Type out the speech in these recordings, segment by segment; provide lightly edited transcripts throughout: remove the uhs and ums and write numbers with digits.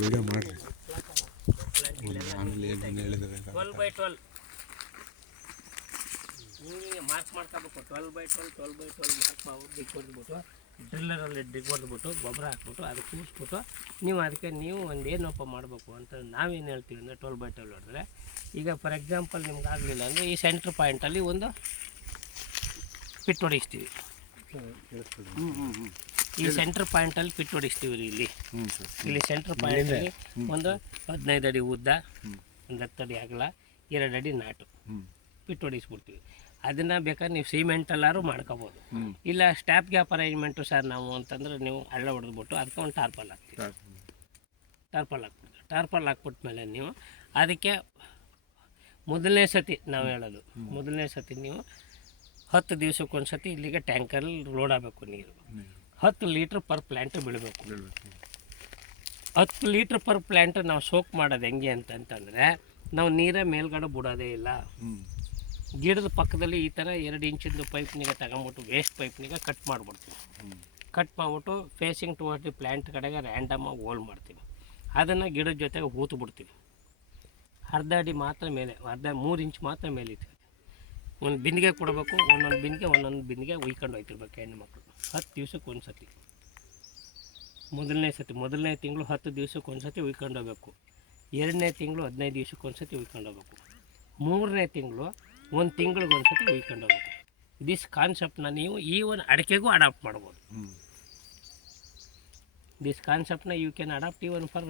Video ಮಾಡಿರಿ ಆಮೇಲೆ ಏನು ಹೇಳಿದ್ರೆ 12x12 ಹಿಂಗೆ ಮಾರ್ಕ್ ಮಾಡ್ಕೋಬೇಕು. 12x12 12x12 ಮಾರ್ಕ್ ಮಾಡ್ಬಿಟ್ಟು ಡಿಗ್ ಹೊಡೆದ್ಬಿಟ್ಟು ಡ್ರಿಲ್ಲರಲ್ಲಿ ಡಿಗ್ ಹೊಡೆದ್ಬಿಟ್ಟು ಗೊಬ್ಬರ ಹಾಕ್ಬಿಟ್ಟು ಅದಕ್ಕೆ ಕೂರಿಸ್ಬಿಟ್ಟು ನೀವು ಒಂದು ಏನಪ್ಪ ಮಾಡಬೇಕು ಅಂತ ನಾವೇನು ಹೇಳ್ತೀವಿ ಅಂದರೆ 12x12 ಹೊಡೆದ್ರೆ ಈಗ ಫಾರ್ ಎಕ್ಸಾಂಪಲ್ ನಿಮ್ಗೆ ಆಗಲಿಲ್ಲ ಅಂದರೆ ಈ ಸೆಂಟ್ರ್ ಪಾಯಿಂಟಲ್ಲಿ ಒಂದು ಪಿಟ್ ಹೊಡಿಸ್ತೀವಿ. ಈ ಸೆಂಟ್ರ್ ಪಾಯಿಂಟಲ್ಲಿ ಪಿಟ್ ಹೊಡಿಸ್ತೀವಿ ರೀ. ಇಲ್ಲಿ ಸೆಂಟ್ರ್ ಪಾಯಿಂಟಲ್ಲಿ ಒಂದು 15 ಅಡಿ ಉದ್ದ, ಒಂದು 10 ಅಡಿ ಅಗಲ, 2 ಅಡಿ ನಾಟು ಪಿಟ್ ಹೊಡಿಸ್ಬಿಡ್ತೀವಿ. ಅದನ್ನು ಬೇಕಾದ್ರೆ ನೀವು ಸಿಮೆಂಟಲ್ಲಾರು ಮಾಡ್ಕೋಬೋದು. ಇಲ್ಲ ಸ್ಟ್ಯಾಪ್ ಗ್ಯಾಪ್ ಅರೇಂಜ್ಮೆಂಟು ಸರ್ ನಾವು ಅಂತಂದ್ರೆ ನೀವು ಹಳ್ಳ ಹೊಡೆದ್ಬಿಟ್ಟು ಅದಕ್ಕೆ ಒಂದು ಟಾರ್ಪಲ್ ಹಾಕ್ತೀವಿ. ಟಾರ್ಪಲ್ ಹಾಕ್ಬಿಟ್ಮೇಲೆ ನೀವು ಅದಕ್ಕೆ ಮೊದಲನೇ ಸತಿ ನಾವು ಹೇಳೋದು, ಮೊದಲನೇ ಸತಿ ನೀವು 10 ದಿವಸಕ್ಕೊಂದು ಸತಿ ಇಲ್ಲಿಗೆ ಟ್ಯಾಂಕರಲ್ಲಿ ಲೋಡ್ ಆಗಬೇಕು ನೀರು. 10 ಲೀಟ್ರ್ ಪರ್ ಪ್ಲ್ಯಾಂಟ್ ಬೀಳಬೇಕು. 10 ಲೀಟ್ರ್ ಪರ್ ಪ್ಲ್ಯಾಂಟ್ ನಾವು ಸೋಕ್ ಮಾಡೋದು ಹೆಂಗೆ ಅಂತಂತಂದರೆ ನಾವು ನೀರೇ ಮೇಲ್ಗಡೆ ಬಿಡೋದೇ ಇಲ್ಲ. ಗಿಡದ ಪಕ್ಕದಲ್ಲಿ ಈ ಥರ 2 ಇಂಚಿಂದು ಪೈಪ್ನಿಗೆ ತಗೊಂಬಿಟ್ಟು ವೇಸ್ಟ್ ಪೈಪ್ನಿಗೆ ಕಟ್ ಮಾಡಿಬಿಡ್ತೀವಿ. ಕಟ್ ಮಾಡಿಬಿಟ್ಟು ಫೇಸಿಂಗ್ ಟುವರ್ಡ್ ದಿ ಪ್ಲ್ಯಾಂಟ್ ಕಡೆಗೆ ರ್ಯಾಂಡಮಾಗಿ ಹೋಲ್ ಮಾಡ್ತೀವಿ. ಅದನ್ನು ಗಿಡದ ಜೊತೆಗೆ ಹೂತು ಬಿಡ್ತೀವಿ. ಅರ್ಧ ಅಡಿ ಮಾತ್ರ ಮೇಲೆ, 3 ಇಂಚ್ ಮಾತ್ರ ಮೇಲೆ ಇತ್ತು. ಒಂದು ಬಿಂದಿಗೆ ಕೊಡಬೇಕು. ಒಂದೊಂದು ಬಿಂದಿಗೆ ಉಯ್ಕೊಂಡು ಹೋಯ್ತಿರ್ಬೇಕು ಹೆಣ್ಣುಮಕ್ಳು. 10 ದಿವ್ಸಕ್ಕೆ ಒಂದು ಸತಿ. ಮೊದಲನೇ ತಿಂಗಳು 10 ದಿವ್ಸಕ್ಕೆ ಒಂದು ಸತಿ ಉಯ್ಕೊಂಡು ಹೋಗ್ಬೇಕು. 2ನೇ ತಿಂಗಳು 15 ದಿವ್ಸಕ್ಕೆ ಒಂದು ಸತಿ ಉಯ್ಕೊಂಡು ಹೋಗ್ಬೇಕು. 3ನೇ ತಿಂಗಳು 1 ತಿಂಗಳಿಗೆ ಒಂದು ಸತಿ ಉಯ್ಕೊಂಡು ಹೋಗ್ಬೇಕು. ದಿಸ್ ಕಾನ್ಸೆಪ್ಟನ್ನ ನೀವು ಈವನ್ ಅಡಿಕೆಗೂ ಅಡಾಪ್ಟ್ ಮಾಡ್ಬೋದು. ದಿಸ್ ಕಾನ್ಸೆಪ್ಟನ್ನ you can adopt even for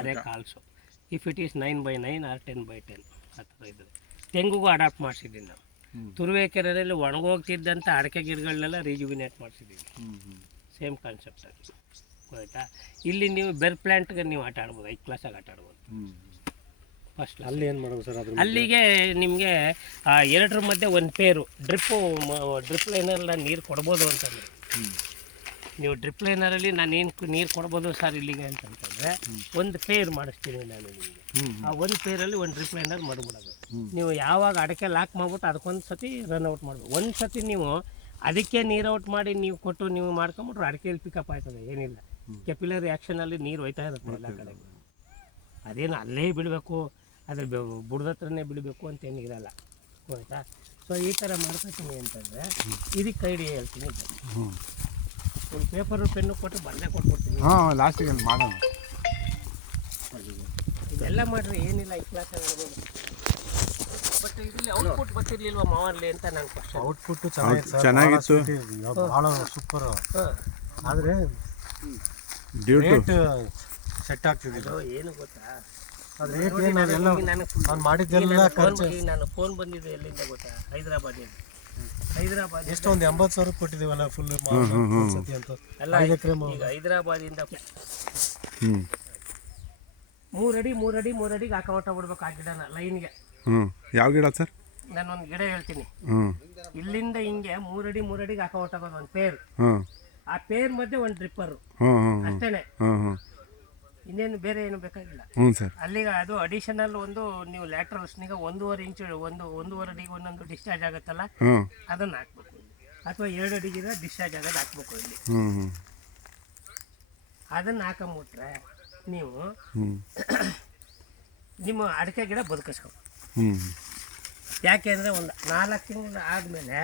areca also if it is 9x9 or 10x10 ಆ ಥರ ಇದ್ದರೆ. ತೆಂಗುಗೂ ಅಡಾಪ್ಟ್ ಮಾಡಿಸಿದ್ದೀವಿ ನಾವು. ತುರುವೇಕೆರೆಯಲ್ಲಿ ಒಣಗೋಗ್ತಿದ್ದಂಥ ಅಡಿಕೆ ಗಿಡಗಳನ್ನೆಲ್ಲ ರಿಜುವಿನೇಟ್ ಮಾಡಿಸಿದ್ದೀವಿ. ಸೇಮ್ ಕಾನ್ಸೆಪ್ಟ್ ಆಗಿ ಆಯಿತಾ. ಇಲ್ಲಿ ನೀವು ಬೆರ್ ಪ್ಲ್ಯಾಂಟ್ಗೆ ನೀವು ಆಟ ಆಡ್ಬೋದು, 5 ಕ್ಲಾಸಾಗಿ ಆಟ ಆಡ್ಬೋದು. ಫಸ್ಟ್ ಅಲ್ಲಿ ಏನು ಮಾಡೋದು ಸರ್? ಅಲ್ಲಿಗೆ ನಿಮಗೆ 2ರ ಮಧ್ಯೆ ಒಂದು ಪೇರು ಡ್ರಿಪ್ ಲೈನರೆಲ್ಲ ನೀರು ಕೊಡ್ಬೋದು ಅಂತಂದರೆ ನೀವು ಡ್ರಿಪ್ ಲೈನರಲ್ಲಿ ನಾನು ಏನು ನೀರು ಕೊಡ್ಬೋದು ಸರ್ ಇಲ್ಲಿಗೆ ಅಂತಂತಂದರೆ ಒಂದು ಪೇರ್ ಮಾಡಿಸ್ತೀನಿ ನಾನು ನಿಮಗೆ. ಆ ಒಂದು ಪೇರಲ್ಲಿ ಒಂದು ಡ್ರಿಪ್ ಲೈನರ್ ಮಾಡಿಬಿಡೋದು. ನೀವು ಯಾವಾಗ ಅಡಿಕೆ ಲಾಕ್ ಮಾಡಿಬಿಟ್ಟು ಅದಕ್ಕೊಂದು ಸತಿ ರನ್ ಔಟ್ ಮಾಡ್ಬೋದು. ಒಂದು ಸತಿ ನೀವು ಅದಕ್ಕೆ ನೀರು ಔಟ್ ಮಾಡಿ ನೀವು ಕೊಟ್ಟು ನೀವು ಮಾಡ್ಕೊಂಬಿಟ್ರೆ ಅಡಿಕೆಯಲ್ಲಿ ಪಿಕಪ್ ಆಯ್ತದೆ. ಏನಿಲ್ಲ, ಕೆಪಿಲರಿ ಆ್ಯಕ್ಷನಲ್ಲಿ ನೀರು ಹೋಯ್ತಾ ಇರುತ್ತೆ ಎಲ್ಲ ಕಡೆಗೂ. ಅದೇನು ಅಲ್ಲೇ ಬಿಡಬೇಕು, ಅದ್ರ ಬುಡದ ಹತ್ರನೇ ಬಿಡಬೇಕು ಅಂತೇನಿರಲ್ಲ ಆಯಿತಾ. ಸೊ ಈ ಥರ ಮಾಡ್ಕೊತೀನಿ ಅಂತಂದರೆ ಇದಕ್ಕೆ ಐಡಿಯಾ ಹೇಳ್ತೀನಿ. ಒಂದು ಪೇಪರು ಪೆನ್ನು ಕೊಟ್ಟು ಬಂದೇ ಕೊಟ್ಬಿಡ್ತೀನಿ. ಲಾಸ್ಟಿಗೆ ಮಾಡೋಣ. ಇದೆಲ್ಲ ಮಾಡಿರಿ ಏನಿಲ್ಲ, ಈ ಕ್ಲಾಸ್ ಹೇಳ್ಬೋದು. ಬಟ್ ಇದರಲ್ಲಿ ಔಟ್ಪುಟ್ ಗೊತ್ತಿರಲಿಲ್ವ ಮಾವಲ್ಲಿ ಅಂತ ನನ್ನ ಕ್ವಶನ್. ಔಟ್ಪುಟ್ಟು ಚೆನ್ನಾಗಿತ್ತು, ಭಾಳ ಸೂಪರ್. ಆದರೆ ಸೆಟ್ ಆಗ್ತಿದ್ದಿಲ್ಲ. ಏನು ಗೊತ್ತಾ, ನಾನು ಫೋನ್ ಬಂದಿದೆ ಎಲ್ಲಿಂದ ಗೊತ್ತಾ, ಹೈದರಾಬಾದ್. ಎಷ್ಟು ಒಂದು 80,000 ಕೊಟ್ಟಿದ್ದೀವಲ್ಲ ಫುಲ್ ಸತಿ ಅಂತ. ಈಗ ಹೈದರಾಬಾದಿಂದ 3 ಅಡಿಗೆ ಹಾಕೊಂಡ ಬಿಡ್ಬೇಕು ಆ ಗಿಡನ ಲೈನ್ಗೆ. ಯಾವ ಗಿಡ ಸರ್? ನಾನೊಂದು ಗಿಡ ಹೇಳ್ತೀನಿ. ಇಲ್ಲಿಂದ ಹಿಂಗೆ 3 ಅಡಿಗೆ ಹಾಕೊಂಡೋಗೋದು ಒಂದು ಪೇರ್. ಆ ಪೇರ್ ಮಧ್ಯೆ ಒಂದು ಡ್ರಿಪ್ಪರು ಅಷ್ಟೇನೆ, ಇನ್ನೇನು ಬೇರೆ ಏನು ಬೇಕಾಗಿಲ್ಲ. ಅಲ್ಲಿಗೆ ಅದು ಅಡಿಷನಲ್ ಒಂದು ನೀವು ಲ್ಯಾಟ್ರಲ್ಸ್ನಿಗೆ 1.5 ಇಂಚು 1.5 ಅಡಿಗೆ ಒಂದೊಂದು ಡಿಸ್ಚಾರ್ಜ್ ಆಗುತ್ತಲ್ಲ, ಅದನ್ನು ಹಾಕ್ಬೇಕು. ಅಥವಾ 2 ಅಡಿಗೆ ಡಿಸ್ಚಾರ್ಜ್ ಆಗೋದು ಹಾಕ್ಬೇಕು ಇಲ್ಲಿ. ಅದನ್ನು ಹಾಕೊಂಬಿಟ್ರೆ ನೀವು ನಿಮ್ಮ ಅಡಿಕೆ ಗಿಡ ಬದುಕಿಸ್ಬೇಕು. ಯಾಕೆ ಅಂದರೆ ಒಂದು 4 ತಿಂಗಳು ಆದಮೇಲೆ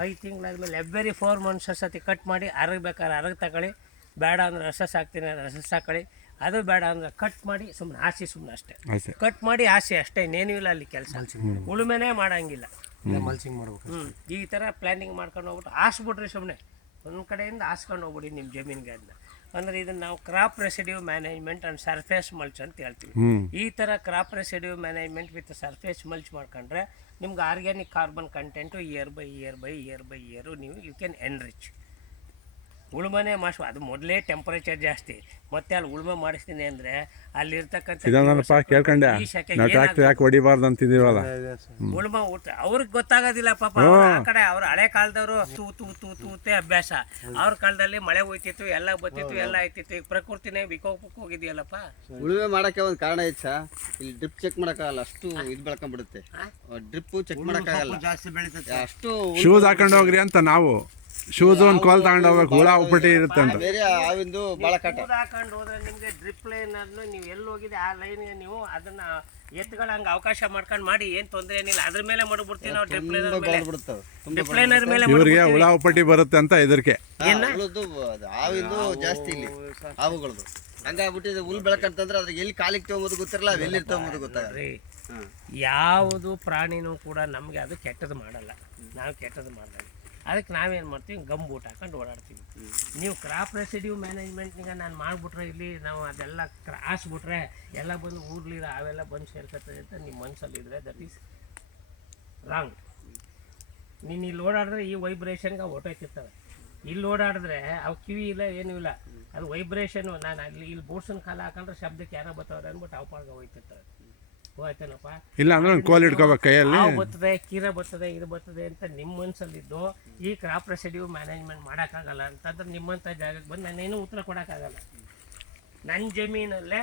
5 ತಿಂಗಳಾದಮೇಲೆ ಎವ್ರಿ 4 ಮಂತ್ಸ್ ಸತಿ ಕಟ್ ಮಾಡಿ ಅರಗಬೇಕಾದ್ರೆ ಅರಗ ತಗೊಳ್ಳಿ. ಬೇಡ ಅಂದರೆ ರಸ ಸಾಕ್ತೀನಿ ರಸ ಸಾಕೊಳ್ಳಿ. ಅದು ಬೇಡ ಅಂದರೆ ಕಟ್ ಮಾಡಿ ಸುಮ್ಮನೆ ಹಾಸಿ, ಸುಮ್ಮನೆ ಅಷ್ಟೇ ಕಟ್ ಮಾಡಿ ಹಾಸಿ ಅಷ್ಟೇ, ಇನ್ನೇನೂ ಇಲ್ಲ ಅಲ್ಲಿ ಕೆಲಸ. ಉಳುಮೆನೇ ಮಾಡೋಂಗಿಲ್ಲ, ಮಲ್ಚಿಂಗ್ ಮಾಡ್ಬೇಕು. ಈ ಥರ ಪ್ಲ್ಯಾನಿಂಗ್ ಮಾಡ್ಕೊಂಡು ಹೋಗ್ಬಿಟ್ಟು ಹಾಸ್ಬಿಟ್ರಿ ಸುಮ್ಮನೆ ಒಂದು ಕಡೆಯಿಂದ ಹಾಸ್ಕೊಂಡು ಹೋಗ್ಬಿಡಿ ನಿಮ್ಮ ಜಮೀನಿಗೆ. ಅದನ್ನ ಅಂದರೆ ಇದನ್ನು ನಾವು crop residue management and surface mulch ಅಂತ ಹೇಳ್ತೀವಿ. ಈ ಥರ crop residue management with surface mulch ಮಾಡ್ಕೊಂಡ್ರೆ ನಿಮ್ಗೆ organic carbon content year by year ನೀವು ಯು ಕ್ಯಾನ್ ಎನ್ರಿಚ್. ಉಳುಮನೆ ಮಾಡಿಸುವ ಅದು ಮೊದಲೇ ಟೆಂಪರೇಚರ್ ಜಾಸ್ತಿ, ಮತ್ತೆ ಅಲ್ಲಿ ಉಳುಮೆ ಮಾಡಿಸ್ತೀನಿ ಅಂದರೆ ಅಲ್ಲಿರ್ತಕ್ಕಂಥ ಕೇಳ್ಕೊಂಡೆ ಹೊಡಿಬಾರ್ದು ಅಂತಿದ್ದೀವಲ್ಲ, ಉಳುಮೆ ಅವ್ರಿಗೆ ಗೊತ್ತಾಗೋದಿಲ್ಲ ಪಾಪ. ಆ ಕಡೆ ಅವ್ರ ಹಳೆ ಕಾಲದವರು ತೂತೆ ಅಭ್ಯಾಸ. ಅವ್ರ ಕಾಲದಲ್ಲಿ ಮಳೆ ಹೋಯ್ತಿತ್ತು, ಎಲ್ಲ ಬರ್ತಿತ್ತು, ಎಲ್ಲ ಆಯ್ತಿತ್ತು. ಈಗ ಪ್ರಕೃತಿನೇ ವಿಕೋಪಕ್ಕೆ ಹೋಗಿದೆಯಲ್ಲಪ್ಪ. ಉಳುಮೆ ಮಾಡಕ್ಕೆ ಒಂದು ಕಾರಣ ಐತೆ ಸರ್, ಇಲ್ಲಿ ಡ್ರಿಪ್ ಚೆಕ್ ಮಾಡೋಕ್ಕಾಗಲ್ಲ, ಅಷ್ಟು ಇದು ಬೆಳ್ಕೊಂಡ್ಬಿಡುತ್ತೆ. ಡ್ರಿಪ್ ಚೆಕ್ ಮಾಡೋಕ್ಕಾಗಲ್ಲ, ಜಾಸ್ತಿ ಬೆಳೀತದೆ. ಅಷ್ಟು ಶೂಸ್ ಹಾಕೊಂಡು ಹೋಗ್ರಿ ಅಂತ ನಾವು ಶೂಸ್ ಒಂದು ಕೋಲ್ ತಗೊಂಡು ಹೋಗ್ಬೇಕು, ಹುಳ ಉಪ್ಪಟ್ಟಿ ಇರುತ್ತೆ ಅಂತ. ಬೇರೆ ಹಾವಿಂದು ಭಾಳ ಕಾಟ. ಹಾಕೊಂಡು ಹೋದ್ರೆ ನಿಮಗೆ ಡ್ರಿಪ್ ಲೈನರ್ನು ನೀವು ಎಲ್ಲಿ ಹೋಗಿದೆ ಆ ಲೈನ್ಗೆ ನೀವು ಅದನ್ನ ಎತ್ಕೊಳ್ಳಂಗೆ ಅವಕಾಶ ಮಾಡ್ಕೊಂಡು ಮಾಡಿ, ಏನು ತೊಂದರೆ ಏನಿಲ್ಲ. ಅದ್ರ ಮೇಲೆ ಮಾಡ್ಬಿಡ್ತೀವಿ ನಾವು ಡ್ರಿಪ್ ಲೈನರ್ ಮೇಲೆ. ಡ್ರಿಪ್ ಲೈನರ್ ಮೇಲೆ ಇವ್ರಿಗೆ ಹುಳ ಉಪ್ಪಟ್ಟಿ ಬರುತ್ತೆ ಅಂತ ಹೆದರಿಕೆ. ಹಾವಿಂದು ಜಾಸ್ತಿ ಇಲ್ಲಿ ಹಾವುಗಳದು. ಹಂಗಾಗ್ಬಿಟ್ಟಿದೆ. ಹುಲ್ ಬೆಳಕಂತಂದ್ರೆ ಅದ್ರ ಎಲ್ಲಿ ಕಾಲಿಗೆ ತಗೊಂಬೋದು ಗೊತ್ತಿರಲ್ಲ, ಅವು ಎಲ್ಲಿ ತಗೊಂಬೋದು ಗೊತ್ತಾಗಲ್ಲ. ಯಾವುದು ಪ್ರಾಣಿನೂ ಕೂಡ ನಮಗೆ ಅದು ಕೆಟ್ಟದ್ದು ಮಾಡಲ್ಲ, ನಾವು ಕೆಟ್ಟದ್ದು ಮಾಡಲ್ಲ. ಅದಕ್ಕೆ ನಾವೇನು ಮಾಡ್ತೀವಿ, ಗಮ್ ಬೂಟ್ ಹಾಕೊಂಡು ಓಡಾಡ್ತೀವಿ. ನೀವು ಕ್ರಾಪ್ ರೆಸಿಡ್ಯೂ ಮ್ಯಾನೇಜ್ಮೆಂಟ್ನಿಗೆ ನಾನು ಮಾಡಿಬಿಟ್ರೆ ಇಲ್ಲಿ ನಾವು ಅದೆಲ್ಲ ಹಾಸ್ಬಿಟ್ರೆ ಎಲ್ಲ ಬಂದು ಊರ್ಲಿರೋ ಅವೆಲ್ಲ ಬಂದು ಸೇರ್ಕೊತದೆ ಅಂತ ನಿಮ್ಮ ಮನಸ್ಸಲ್ಲಿದ್ದರೆ ದಟ್ ಈಸ್ ರಾಂಗ್. ನೀನು ಇಲ್ಲಿ ಓಡಾಡಿದ್ರೆ ಈ ವೈಬ್ರೇಷನ್ಗೆ ಹೊಟ್ಟೋಯ್ತಿರ್ತವೆ. ಇಲ್ಲಿ ಓಡಾಡಿದ್ರೆ ಅವು ಕಿವಿ ಇಲ್ಲ, ಏನೂ ಇಲ್ಲ, ಅದು ವೈಬ್ರೇಷನು. ನಾನು ಅಲ್ಲಿ ಇಲ್ಲಿ ಬೂಟ್ಸನ್ ಕಾಲ ಹಾಕೊಂಡ್ರೆ ಶಬ್ದಕ್ಕೆ ಯಾರೋ ಬರ್ತಾವ್ರೆ ಅಂದ್ಬಿಟ್ಟು ಅವು ಪಾಡ್ಗೆ ಹೋಯ್ತಿರ್ತವೆ. ಹೋಯ್ತೇನಪ್ಪ, ಇಲ್ಲ ಅಂದ್ರೆ ಒಂದು ಕೋಲ್ ಇಟ್ಕೋಬೇಕು ಕೈಯಲ್ಲಿ. ಬರ್ತದೆ, ಕೀರ ಬರ್ತದೆ, ಇದು ಬರ್ತದೆ ಅಂತ ನಿಮ್ಮ ಮನಸ್ಸಲ್ಲಿದ್ದು ಈ ಕ್ರಾಪ್ ರೆಸಿಡ್ಯೂ ಮ್ಯಾನೇಜ್ಮೆಂಟ್ ಮಾಡೋಕ್ಕಾಗಲ್ಲ ಅಂತಂದ್ರೆ ನಿಮ್ಮಂಥ ಜಾಗಕ್ಕೆ ಬಂದು ನಾನೇನು ಉತ್ತರ ಕೊಡೋಕ್ಕಾಗಲ್ಲ. ನನ್ನ ಜಮೀನಲ್ಲೇ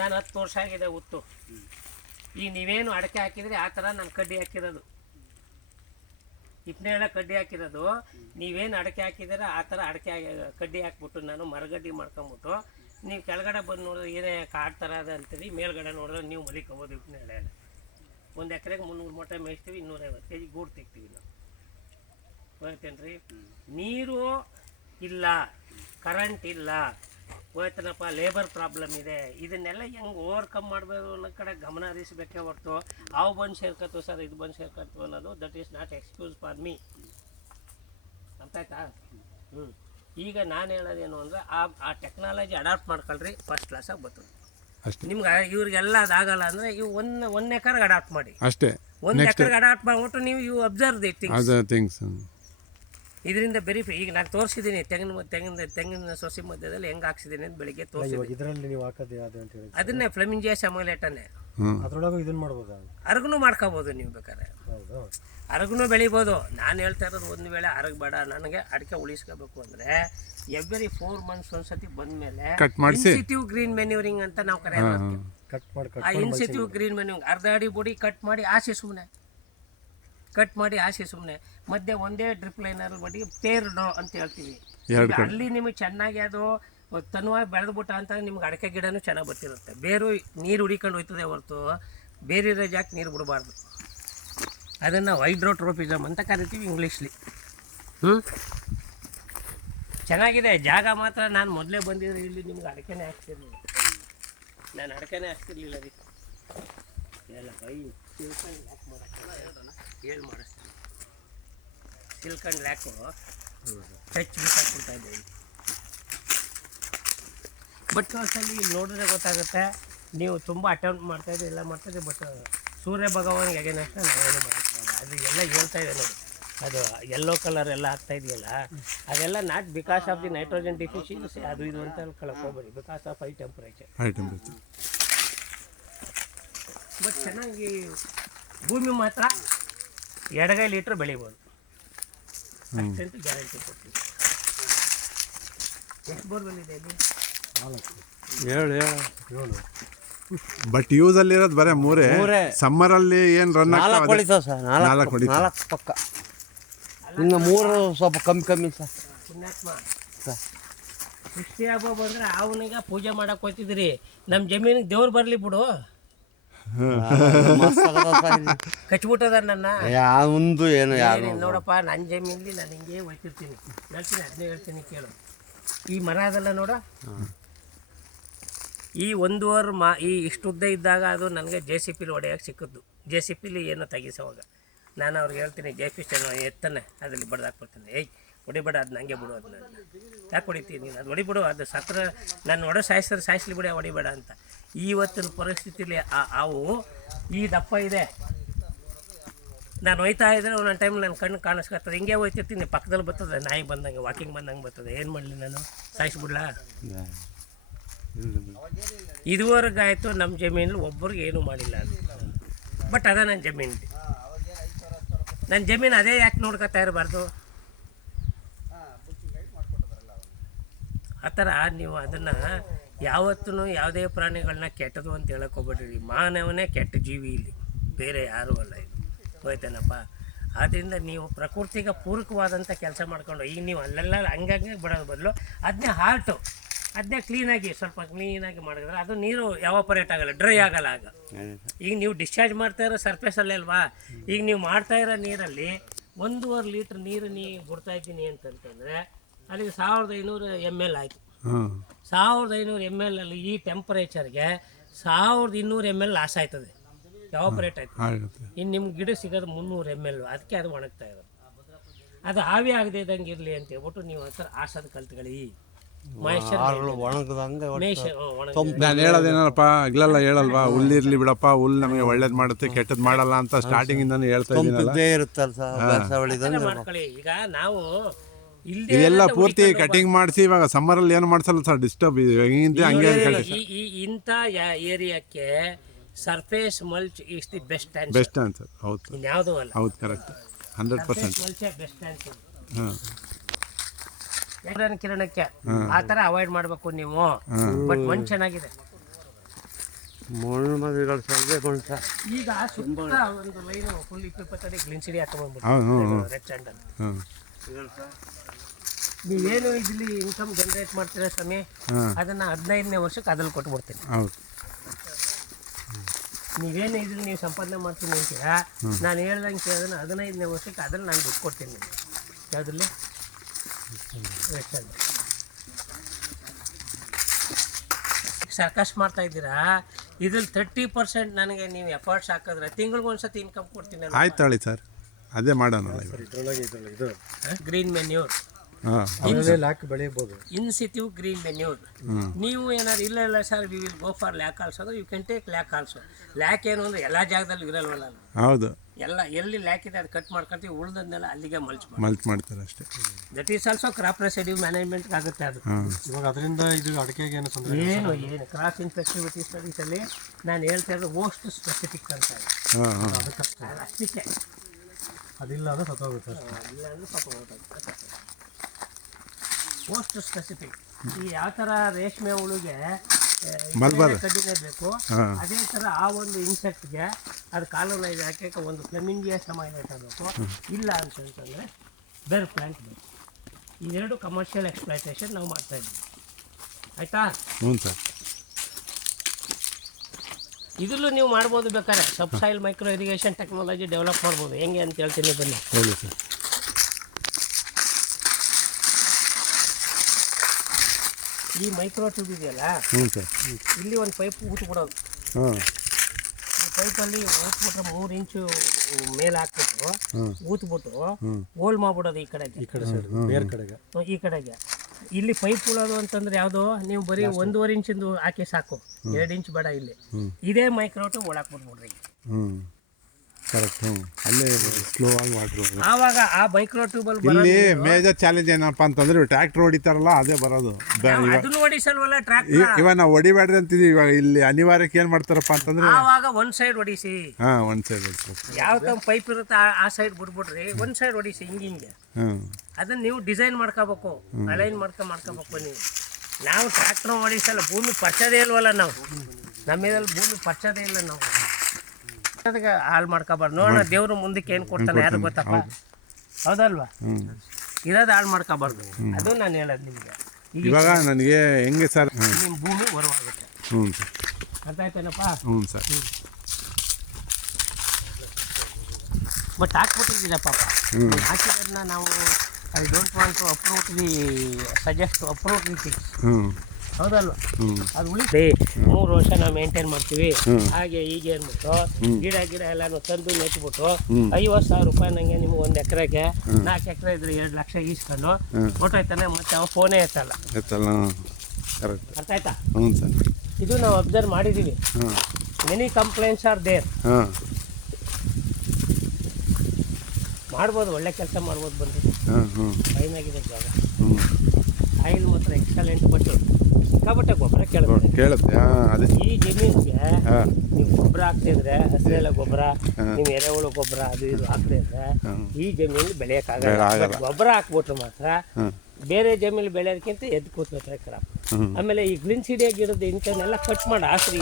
ನಾನು 10 ವರ್ಷ ಆಗಿದೆ ಉತ್ತು. ಈಗ ನೀವೇನು ಅಡಕೆ ಹಾಕಿದ್ರಿ ಆ ಥರ ನಾನು ಕಡ್ಡಿ ಹಾಕಿರೋದು, ಇಪ್ಪನೇಳ ಕಡ್ಡಿ ಹಾಕಿರೋದು. ನೀವೇನು ಅಡಕೆ ಹಾಕಿದ್ದೀರ ಆ ಥರ ಅಡಕೆ ಕಡ್ಡಿ ಹಾಕ್ಬಿಟ್ಟು ನಾನು ಮರಗಡ್ಡಿ ಮಾಡ್ಕೊಂಬಿಟ್ಟು ನೀವು ಕೆಳಗಡೆ ಬಂದು ನೋಡಿದ್ರೆ ಏನೇ ಕಾಡು ಥರ ಅದ ಅಂತೀರಿ, ಮೇಲ್ಗಡೆ ನೋಡಿದ್ರೆ ನೀವು ಮಲಿಕೋಬೋದು. ಇಪ್ಪನೇಳೆ 1 ಎಕರೆಗೆ 300 ಮೂಟೆ ಮೇಯಿಸ್ತೀವಿ, 250 kg ಗೂಡು ತೆಗ್ತೀವಿ ನಾವು. ಹೋಯ್ತೇನ್ರಿ? ನೀರು ಇಲ್ಲ, ಕರೆಂಟ್ ಇಲ್ಲ, ಹೋಯ್ತನಪ್ಪ, ಲೇಬರ್ ಪ್ರಾಬ್ಲಮ್ ಇದೆ. ಇದನ್ನೆಲ್ಲ ಹೆಂಗೆ ಓವರ್ಕಮ್ ಮಾಡಬೇಕು ಅನ್ನೋ ಕಡೆ ಗಮನ ಹರಿಸಬೇಕೇ ಹೊರತು ಅವು ಬಂದು ಸೇರ್ಕತ್ತು ಸರ್, ಇದು ಬಂದು ಸೇರ್ಕತ್ತು ಅನ್ನೋದು that is not excuse for me. ಅರ್ಥ ಆಯ್ತಾ? ಈಗ ನಾನು ಹೇಳೋದೇನು ಅಂದರೆ ಆ ಟೆಕ್ನಾಲಜಿ ಅಡಾಪ್ಟ್ ಮಾಡ್ಕೊಳ್ರಿ, ಫಸ್ಟ್ ಕ್ಲಾಸಾಗಿ ಬರ್ತದೆ ಅಷ್ಟೇ. ನಿಮ್ಗೆ ಇವ್ರಿಗೆಲ್ಲ ಅದಾಗಲ್ಲ ಅಂದರೆ ಇವು ಒನ್ ಎಕರ್ಗೆ ಅಡಾಪ್ಟ್ ಮಾಡಿ, ಅಷ್ಟೇ. 1 ಎಕರ್ಗೆ ಅಡಾಪ್ಟ್ ಮಾಡಿಬಿಟ್ಟು ನೀವು ಯು ಅಬ್ಸರ್ವ್ ದಿ ಥಿಂಗ್ಸ್. ಇದರಿಂದ ಬೆರಿಫೈ. ಈಗ ನಾನು ತೋರಿಸಿದ್ದೀನಿ ತೆಂಗಿನ ಸೊಸಿ ಮಧ್ಯದಲ್ಲಿ ಹೆಂಗೆ ಹಾಕ್ಸಿದ್ದೀನಿ ಅಂತ ಬೆಳಿಗ್ಗೆ ತೋರಿಸಿದ್ದೀನಿ. ಇದರಲ್ಲಿ ನೀವು ಹಾಕೋದು ಯಾವುದು ಅಂತ ಹೇಳಿ ಅದನ್ನೇ ಫ್ಲೆಮಿಂಜಿಯಾ ಸಮಲೇಟನ್ನೇ ಅದ್ರೊಳಗೆ ಇದನ್ನ ಮಾಡ್ಬೋದಾ? ಅರಗನು ಮಾಡ್ಕೋಬೋದು ನೀವು ಬೇಕಾದ್ರೆ, ಹೌದು, ಅರಗನು ಬೆಳಿಬೋದು. ನಾನು ಹೇಳ್ತಾ ಇರೋದು ಒಂದು ವೇಳೆ ಅರಗ ಬೇಡ, ನನಗೆ ಅಡಿಕೆ ಉಳಿಸ್ಕೋಬೇಕು ಅಂದರೆ ಎವ್ರಿ 4 months ಒಂದ್ಸತಿ ಬಂದಮೇಲೆ ಇನ್ಸಿಟಿವ್ ಗ್ರೀನ್ ಮೆನ್ಯೂರಿಂಗ್ ಅಂತ ನಾವು ಕರೆಯೋದು. ಆ ಇನ್ಸಿಟಿವ್ ಗ್ರೀನ್ ಮೆನ್ಯೂರಿಂಗ್ ಅರ್ಧ ಅಡಿ ಬುಡಿ ಕಟ್ ಮಾಡಿ ಆಸೆ ಸುಮ್ಮನೆ ಮಧ್ಯೆ ಒಂದೇ ಡ್ರಿಪ್ ಲೈನರ್ ಬಡಿ ಪೇರ್ಡು ಅಂತ ಹೇಳ್ತೀವಿ. ಅಲ್ಲಿ ನಿಮಗೆ ಚೆನ್ನಾಗಿ ಅದು ತನುವಾಗಿ ಬೆಳೆದ್ಬಿಟ್ಟ ಅಂತ ನಿಮ್ಗೆ ಅಡಕೆ ಗಿಡನೂ ಚೆನ್ನಾಗಿ ಬರ್ತಿರುತ್ತೆ. ಬೇರು ನೀರು ಹುಡಿಕೊಂಡು ಹೋಯ್ತದೆ ಹೊರತು ಬೇರೆ ಜಾಕ್ ನೀರು ಬಿಡಬಾರ್ದು. ಅದನ್ನು ಹೈಡ್ರೋಟ್ರೋಪಿಸಮ್ ಅಂತ ಕರಿತೀವಿ ಇಂಗ್ಲೀಷ್ಲಿ. ಚೆನ್ನಾಗಿದೆ ಜಾಗ ಮಾತ್ರ. ನಾನು ಮೊದಲೇ ಬಂದಿದ್ರೆ ಇಲ್ಲಿ ನಿಮ್ಗೆ ಅಡಕೆನೇ ಹಾಕ್ತಿರ್ಲಿಲ್ಲ, ನಾನು ಅಡಕೆನೇ ಹಾಕ್ತಿರ್ಲಿಲ್ಲ ರೀ. ಎಲ್ಲ ಬೈ ಸಿಲ್ಕಂಡ್ ಲ್ಯಾಕ್ ಹೇಳಿ ಮಾಡಿಸ್ತೀನಿ. ಸಿಲ್ಕಂಡ್ ಲ್ಯಾಕು ಟಚ್ ಬಿಸಾಕ್ಬಿಡ್ತಾ ಇದ್ದೆ. ಬಟ್ ಒಂದ್ಸಲಿ ಇಲ್ಲಿ ನೋಡಿದ್ರೆ ಗೊತ್ತಾಗುತ್ತೆ, ನೀವು ತುಂಬ ಅಟೆಂಪ್ಟ್ ಮಾಡ್ತಾಯಿದ್ದೆ, ಎಲ್ಲ ಮಾಡ್ತಾಯಿದ್ದೆ. ಬಟ್ ಸೂರ್ಯ ಭಗವಾನ್ಗೆ ಅಗೇನೆಸ್ಟ್ ನಾವೇನು ಮಾಡ್ತೀವಿ. ಅದು ಎಲ್ಲ ಹೇಳ್ತಾ ಇದೆ ನೋಡಿ, ಅದು ಯೆಲ್ಲೋ ಕಲರ್ ಎಲ್ಲ ಆಗ್ತಾ ಇದೆಯಲ್ಲ, ಅದೆಲ್ಲ not because of the nitrogen deficiency, ಅದು ಇದು ಅಂತ ಕಳ್ಕೊಬೇಡಿ, because of high temperature. But ಚೆನ್ನಾಗಿ ಭೂಮಿ ಮಾತ್ರ ಎಡಗೈ ಲೀಟ್ರ್ ಬೆಳಿಬೋದು ಅಷ್ಟಂತೂ ಗ್ಯಾರಂಟಿ ಕೊಡ್ತೀವಿ. ಎಷ್ಟು ಬೋರ್ವೆಲ್ ಇದೆ ಇಲ್ಲಿ? 7. ಬಟ್ ಯೂಸ್ ಅಲ್ಲಿ ಇರೋದು ಬರೀ 3. ಸಮ್ಮರ್ ಅಲ್ಲಿ ಏನು ರನ್ 4 ಹೊಡಿತಾವ ಸರ್, 4 ಪಕ್ಕ. ಇನ್ನು 3 ಸ್ವಲ್ಪ ಕಮ್ಮಿ ಸರ್. ಪುಣ್ಯಾತ್ಮ ಸೃಷ್ಟಿ ಹಬ್ಬ ಬಂದ್ರೆ ಅವನಿಗೆ ಪೂಜೆ ಮಾಡಕ್ಕೆ ಹೋಗ್ತಿದ್ರಿ. ನಮ್ಮ ಜಮೀನಿಗೆ ದೇವ್ರು ಬರಲಿ ಬಿಡು, ಕಚ್ಬಿಟ್ಟದ ನನ್ನ ಯಾವೊಂದು ಏನು ನೋಡಪ್ಪ. ನನ್ನ ಜಮೀನಲ್ಲಿ ನಾನು ಹಿಂಗೆ ಹೋಗ್ತಿರ್ತೀನಿ, ಅದನ್ನೇ ಹೇಳ್ತೀನಿ ಕೇಳು. ಈ ಮರ ಅದೆಲ್ಲ ನೋಡ, ಈ 1.5 ಈ ಇಷ್ಟು ಉದ್ದ ಇದ್ದಾಗ ಅದು ನನಗೆ JCPಲಿ ಹೊಡೆಯೋಕೆ ಸಿಕ್ಕಿದ್ದು. JCPಲಿ ಏನೋ ತೆಗಿಸೋವಾಗ ನಾನು ಅವ್ರಿಗೆ ಹೇಳ್ತೀನಿ, JP ಎತ್ತಾನೆ ಅದರಲ್ಲಿ ಬಡ್ದಾಕ್ಬಿಡ್ತೀನಿ. ಹೊಡಿಬೇಡ, ಅದು ನನಗೆ ಬಿಡು, ಅದನ್ನ ಯಾಕೆ ಹೊಡಿತೀನಿ ನೀನು, ಅದು ಹೊಡಿಬಿಡು, ಅದು ಸತ್ರ ನಾನು ಹೊಡೆ ಸಾಯಿಸ್ಲಿ ಬಿಡಿ, ಹೊಡಿಬೇಡ ಅಂತ. ಇವತ್ತಿನ ಪರಿಸ್ಥಿತಿಲಿ ಅವು ಈ ದಪ್ಪ ಇದೆ. ನಾನು ಹೋಯ್ತಾ ಇದ್ದರೆ ಒಂದೊಂದು ಟೈಮ್ ನನ್ನ ಕಣ್ಣು ಕಾಣಿಸ್ಕೊಳ್ತದೆ, ಹಿಂಗೆ ಹೋಯ್ತಿರ್ತೀನಿ, ಪಕ್ಕದಲ್ಲಿ ಬರ್ತದೆ ನಾಯಿ ಬಂದಂಗೆ, ವಾಕಿಂಗ್ ಬಂದಂಗೆ ಬರ್ತದೆ. ಏನು ಮಾಡಲಿ ನಾನು, ಸಾಯಿಸ್ಬಿಡ್ಲಾ? ಇದುವರೆಗಾಯಿತು ನಮ್ಮ ಜಮೀನಲ್ಲಿ ಒಬ್ಬರಿಗೆ ಏನೂ ಮಾಡಿಲ್ಲ ಅದು. ಬಟ್ ಅದ ನನ್ನ ಜಮೀನು, ನನ್ನ ಜಮೀನು ಅದೇ ಯಾಕೆ ನೋಡ್ಕೊತಾ ಇರಬಾರ್ದು? ಆ ಥರ ನೀವು ಅದನ್ನು ಯಾವತ್ತೂ ಯಾವುದೇ ಪ್ರಾಣಿಗಳನ್ನ ಕೆಟ್ಟದು ಅಂತ ಹೇಳಕ್ಕೆ ಹೋಗ್ಬೇಡ್ರಿ. ಮಾನವನೇ ಕೆಟ್ಟ ಜೀವಿ ಇಲ್ಲಿ, ಬೇರೆ ಯಾರೂ ಅಲ್ಲ ಇದು. ಹೋಯ್ತೇನಪ್ಪ? ಆದ್ದರಿಂದ ನೀವು ಪ್ರಕೃತಿಗೆ ಪೂರಕವಾದಂಥ ಕೆಲಸ ಮಾಡ್ಕೊಂಡು ಈಗ ನೀವು ಅಲ್ಲೆಲ್ಲ ಹಂಗಂಗೆ ಬಿಡೋದು ಬದಲು ಅದನ್ನೇ ಕ್ಲೀನಾಗಿ ಸ್ವಲ್ಪ ಕ್ಲೀನಾಗಿ ಮಾಡಿದ್ರೆ ಅದು ನೀರು ಎವಾಪರೇಟ್ ಆಗಲ್ಲ, ಡ್ರೈ ಆಗಲ್ಲ. ಆಗ ಈಗ ನೀವು ಡಿಸ್ಚಾರ್ಜ್ ಮಾಡ್ತಾ ಇರೋ ಸರ್ಫೇಸಲ್ಲೇ ಅಲ್ವಾ, ಈಗ ನೀವು ಮಾಡ್ತಾ ಇರೋ ನೀರಲ್ಲಿ 1.5 ಲೀಟ್ರ್ ನೀರು ಬಿಡ್ತಾ ಇದ್ದೀನಿ ಅಂತಂತಂದರೆ ಅಲ್ಲಿಗೆ 1500 ml ಆಯಿತು. 1500 ml ಅಲ್ಲಿ ಈ ಟೆಂಪರೇಚರ್ಗೆ 1200 ml ಲಾಸ್ ಆಯ್ತದೆ, ಎವಾಪರೇಟ್ ಆಯ್ತು. ಇನ್ನು ನಿಮ್ಗೆ ಗಿಡ ಸಿಗೋದು 300 ml, ಅದಕ್ಕೆ ಅದು ಒಣಗ್ತಾ ಇರೋದು. ಅದು ಆವಿ ಆಗದೆ ಇದ್ದಂಗೆ ಇರಲಿ ಅಂತ ಹೇಳ್ಬಿಟ್ಟು ನೀವು ಆ ಥರ ಆರ್ಸೋದು ಕಲ್ತ್ಕೊಳ್ಳಿ. ನಾನು ಹೇಳೋದೇನಪ್ಪ ಇಗ್ಲೆಲ್ಲ ಹೇಳಲ್ವಾ, ಹುಲ್ಲಿರ್ಲಿ ಬಿಡಪ್ಪ, ಹುಲ್ಲು ನಮಗೆ ಒಳ್ಳೇದು ಮಾಡುತ್ತೆ ಕೆಟ್ಟದ್ದು ಮಾಡಲ್ಲ ಅಂತ ಸ್ಟಾರ್ಟಿಂಗ್ ಇಂದಾನು ಹೇಳ್ತಾ ಇದ್ದೀನಲ್ಲ. ಮಾಡ್ಕೊಳ್ಳಿ. ಈಗ ನಾವು ಇದೆಲ್ಲ ಪೂರ್ತಿ ಕಟಿಂಗ್ ಮಾಡಿಸಿ ಇವಾಗ ಸಮ್ಮರಲ್ಲಿ ಏನು ಮಾಡ್ಸಲ್ಲ ಸರ್, ಡಿಸ್ಟರ್ಬ್ ಹಂಗೆ ಇಂಥ ಏರಿಯಾಕ್ಕೆ surface mulch is the best answer. ಹೌದು ಇನ್ಯಾವುದೂ ಅಲ್ಲ. ಹೌದು, ಕರೆಕ್ಟ್, 100%. ಮಲ್ಚೇ ಬೆಸ್ಟ್ ಆನ್ಸರ್. ಕಿರಣಕ್ಕೆ ಆ ಥರ ಅವಾಯ್ಡ್ ಮಾಡಬೇಕು ನೀವು. ಬಟ್ ಮಣ್ಣು ಚೆನ್ನಾಗಿದೆ. ಈಗ ಸುತ್ತ ಒಂದು ಲೈನ್ ಫುಲ್ 20 ಗ್ಲಿನ್ಸಿಡಿ ಹಾಕೊಂಡ್ಬಂದ್ಬಿಟ್ಟು ರೆಡ್ ಸ್ಯಾಂಡಲ್. ನೀವೇನು ಇಲ್ಲಿ ಇನ್ಕಮ್ ಜನರೇಟ್ ಮಾಡ್ತೀರಾ ಸ್ವಾಮಿ, ಅದನ್ನ 15ನೇ ವರ್ಷಕ್ಕೆ ಅದ್ರಲ್ಲಿ ಕೊಟ್ಬಿಡ್ತೀನಿ. ನೀವೇನು ಇದ್ರಲ್ಲಿ ನೀವು ಸಂಪಾದನೆ ಮಾಡ್ತೀನಿ ಅಂತೀರಾ, ನಾನು ಹೇಳ್ದಂಗೆ ಕೇಳಿದ್ರೆ 15ನೇ ವರ್ಷಕ್ಕೆ ಅದ್ರಲ್ಲಿ ನಾನು ದುಡ್ಡು ಕೊಡ್ತೀನಿ. ಯಾವುದ್ರಲ್ಲಿ ಸರ್ಕಸ್ ಮಾಡ್ತಾ ಇದ್ದೀರಾ, ಇದ್ರಲ್ಲಿ 30% ನನಗೆ ನೀವು ಎಫರ್ಟ್ಸ್ ಹಾಕಿದ್ರೆ ತಿಂಗಳಿಗೊಂದ್ಸತಿ ಇನ್ಕಮ್ ಕೊಡ್ತೀನಿ. ಆಯ್ತು ಹೇಳಿ ಸರ್, ಅದೇ ಮಾಡೋಣ. ಗ್ರೀನ್ ಮೆನ್ಯೂರ್ ಬೆಳೆಯಬಹುದು, ಇನ್ಸಿಟಿವ್ ಗ್ರೀನ್ ಮೆನ್ಯೂರ್. ನೀವು ಏನಾದ್ರು ಇಲ್ಲ sir we will go for lac also, you can take lac also. Lac ಏನು ಅಂದರೆ ಎಲ್ಲ ಜಾಗದಲ್ಲಿ ಇರಲ್ವಲ್ಲ. ಹೌದು, ಎಲ್ಲ ಎಲ್ಲಿ ಲ್ಯಾಕ್ ಇದೆ ಅದು ಕಟ್ ಮಾಡ್ಕೊಳ್ತೀವಿ, ಉಳಿದನ್ನೆಲ್ಲ ಅಲ್ಲಿಗೆ ಮಲ್ಚ್ ಮಾಡ್ತಾರೆ ಅಷ್ಟೇ. That is also crop residue management ಆಗುತ್ತೆ ಅದು. ಇವಾಗ ಅದರಿಂದ ಇದು ಅಡಿಕೆಗೆ ಏನು ಕ್ರಾಸ್ ಇನ್ಫೆಕ್ಟಿವಿಟಿ ಸ್ಟಡೀಸಲ್ಲಿ ನಾನು ಹೇಳ್ತಾ ಇರೋದು ಮೋಸ್ಟ್ ಸ್ಪೆಸಿಫಿಕ್ ಅಂತ. ಅಷ್ಟಕ್ಕೆ ಅದಿಲ್ಲ ಅದು ಸತ್ತೋಗುತ್ತೆ, ಇಲ್ಲ ಅಂದ್ರೆ ಸ್ವಲ್ಪ ಮೋಸ್ಟ್ ಸ್ಪೆಸಿಫಿಕ್. ಈ ಯಾವ ಥರ ರೇಷ್ಮೆ ಹುಳುಗೆ ಕಡ್ಡಿನೇ ಬೇಕು, ಅದೇ ಥರ ಆ ಒಂದು ಇನ್ಸೆಕ್ಟ್ಗೆ ಅದು ಕಾಲೋನೈಸ್ ಹಾಕಕ್ಕೆ ಒಂದು ಫ್ಲೆಮಿಂಗಿಯಸ್ ಅಮೈನೇಟ್ ಆಗಬೇಕು. ಇಲ್ಲ ಅಂತಂತಂದರೆ ಬೇರೆ ಪ್ಲ್ಯಾಂಟ್ ಬೇಕು. ಇವೆರಡು ಕಮರ್ಷಿಯಲ್ ಎಕ್ಸ್ಪ್ಲೈಟೇಷನ್ ನಾವು ಮಾಡ್ತಾಯಿದ್ದೀವಿ. ಆಯಿತಾ? ಹ್ಞೂ ಸರ್. ಇದರಲ್ಲೂ ನೀವು ಮಾಡ್ಬೋದು ಬೇಕಾದ್ರೆ. Subsoil micro irrigation technology develop ಮಾಡ್ಬೋದು. ಹೆಂಗೆ ಅಂತ ಹೇಳ್ತೀನಿ ಬನ್ನಿ. ಹೇಳಿ ಸರ್. ಈ ಮೈಕ್ರೋ ಟ್ಯೂಬ್ ಇದೆಯಲ್ಲ, ಇಲ್ಲಿ ಒಂದು ಪೈಪ್ ಊತ್ಬಿಡೋದು. ಈ ಪೈಪಲ್ಲಿ ಊತ್ಬಿಟ್ರೆ 3 ಇಂಚು ಮೇಲೆ ಹಾಕ್ಬಿಟ್ಟು ಊತ್ಬಿಟ್ಟು ಹೋಲ್ ಮಾಡ್ಬಿಡೋದು ಈ ಕಡೆಗೆ, ಈ ಕಡೆಗೆ. ಇಲ್ಲಿ ಪೈಪ್ ಉಳೋದು ಅಂತಂದ್ರೆ ಯಾವುದು, ನೀವು ಬರೀ 1.5 ಇಂಚಿಂದು ಹಾಕಿ ಸಾಕು, 2 ಇಂಚ್ ಬೇಡ. ಇಲ್ಲಿ ಇದೇ ಮೈಕ್ರೋ ಟ್ಯೂಬ್ ಒಳಾಕ್ಬಿಡ್ಬಿಡ್ರಿ. ಕರೆಕ್ಟ್. ಅಲ್ಲೇ ಸ್ಲೋ ಆಗಿ ವಾಟರ್. ಆವಾಗ ಆ ಮೈಕ್ರೋ ಟ್ಯೂಬಲ್ ಇಲ್ಲಿ ಮೇಜರ್ ಚಾಲೆಂಜ್ ಏನಪ್ಪಾ ಅಂತಂದ್ರೆ ಟ್ರ್ಯಾಕ್ಟರ್ ಹೊಡಿತಾರಲ್ಲ ಅದೇ ಬರೋದು. ಅದನ್ನು ಹೊಡಿಸಲ್ವಲ್ಲ ಟ್ರ್ಯಾಕ್ಟರ್. ಇವಾಗ ನಾವು ಹೊಡಿಬೇಡ್ರಿ ಅಂತಿದ್ವಿ, ಇವಾಗ ಇಲ್ಲಿ ಅನಿವಾರ್ಯಕ್ಕೆ ಏನ್ ಮಾಡ್ತಾರಪ್ಪ ಅಂತಂದ್ರೆ ಆವಾಗ ಒಂದ್ ಸೈಡ್ ಹೊಡಿಸಿ. ಒಂದ್ ಸೈಡ್ ಯಾವ ಪೈಪ್ ಇರುತ್ತೆ ಆ ಸೈಡ್ ಬಿಡ್ಬಿಡ್ರಿ, ಒಂದ್ ಸೈಡ್ ಹೊಡಿಸಿ ಹಿಂಗೆ. ಅದನ್ನ ನೀವು ಡಿಸೈನ್ ಮಾಡ್ಕೋಬೇಕು, ಅಲೈನ್ ಮಾಡ್ಕೋಬೇಕು ನೀವು. ನಾವು ಟ್ರ್ಯಾಕ್ಟರ್ ಹೊಡಿಸಲ್ಲ, ಭೂಮಿ ಪರ್ಚದೇ ಇಲ್ವಲ್ಲ ನಾವು, ನಮ್ಮೇದಲ್ಲಿ ಭೂಮಿ ಪರ್ಚದೇ ಇಲ್ಲ. ನಾವು ಅದಕ್ಕೆ ಹಾಳು ಮಾಡ್ಕೋಬಾರ್ದು. ನೋಡೋಣ ದೇವ್ರು ಮುಂದಕ್ಕೆ ಏನು ಕೊಡ್ತಾನೆ ಯಾರು ಗೊತ್ತಪ್ಪ, ಹೌದಲ್ವಾ? ಇರೋದು ಹಾಳು ಮಾಡ್ಕೋಬಾರ್ದು. ಅದು ನಾನು ಹೇಳೋದು ನಿಮಗೆ. ಇವಾಗ ನನಗೆ ಹೆಂಗೆ ಸರ್, ನಿಮ್ಮ ಭೂಮಿ ಹೊರವಾಗುತ್ತೆ. ಅರ್ಥ ಆಯ್ತೇನಪ್ಪ? ಸರ್. ಬಟ್ ಹಾಕ್ಬಿಟ್ಟಿದ್ದೀರ ಪಾಪ. ಹಾಕಿರೋದನ್ನ ನಾವು I don't want to approve the suggest approve the things, ಹೌದಲ್ವಾ? ಅದು ಉಳಿಸಿ 3 ವರ್ಷ ನಾವು ಮೇಂಟೈನ್ ಮಾಡ್ತೀವಿ, ಹಾಗೆ ಹೀಗೆ ಅಂದ್ಬಿಟ್ಟು ಗಿಡ ಎಲ್ಲಾನು ತಂದು ನೆಟ್ಬಿಟ್ಟು 50,000 ರೂಪಾಯಿ ನಂಗೆ ನಿಮ್ಗೆ 1 ಎಕರೆಗೆ 4 ಎಕರೆ ಇದ್ರೆ 2 ಲಕ್ಷ ಈಸ್ಕೊಂಡು ಹೊಟ್ಟೋಯ್ತಾನೆ. ಮತ್ತೆ ಅವ ಫೋನೇ ಎತ್ತಲ್ಲ. ಅರ್ಥ ಆಯ್ತಾ? ಇದು ನಾವು ಅಬ್ಸರ್ವ್ ಮಾಡಿದ್ದೀವಿ. Many complaints are there. ಮಾಡ್ಬೋದು, ಒಳ್ಳೆ ಕೆಲಸ ಮಾಡ್ಬೋದು. ಬಂದು ಫೈನ್ ಆಗಿದೆ ಜಾಗ. ಆಯಿಲ್ ಮಾತ್ರ ಎಕ್ಸಲೆಂಟ್. ಬಟ್ ಸಿಕ್ಕಾಪಟ್ಟೆ ಗೊಬ್ಬರ ಕೇಳುತ್ತೆ. ಈ ಜಮೀನಿಗೆ ನೀವು ಗೊಬ್ಬರ ಹಾಕ್ತಿದ್ರೆ, ಹಸಿರೆಲೆ ಗೊಬ್ಬರ, ನೀವು ಎರೆಹುಳು ಗೊಬ್ಬರ ಅದು ಇದು ಹಾಕ್ತಿದ್ರೆ ಈ ಜಮೀನು ಬೆಳೆಯೋಕ್ಕಾಗಲ್ಲ. ಗೊಬ್ಬರ ಹಾಕ್ಬಿಟ್ರೆ ಮಾತ್ರ ಬೇರೆ ಜಮೀನು ಬೆಳೆಯೋದಕ್ಕಿಂತ ಎದ್ದು ಕೂತ್ಬೇಕು ಕ್ರಾಪ್. ಆಮೇಲೆ ಈ ಗ್ರೀನ್ ಸಿಡಿಯ ಗಿಡದ ಇಂಥವನ್ನೆಲ್ಲ ಕಟ್ ಮಾಡಿ ಹಾಕ್ರಿ.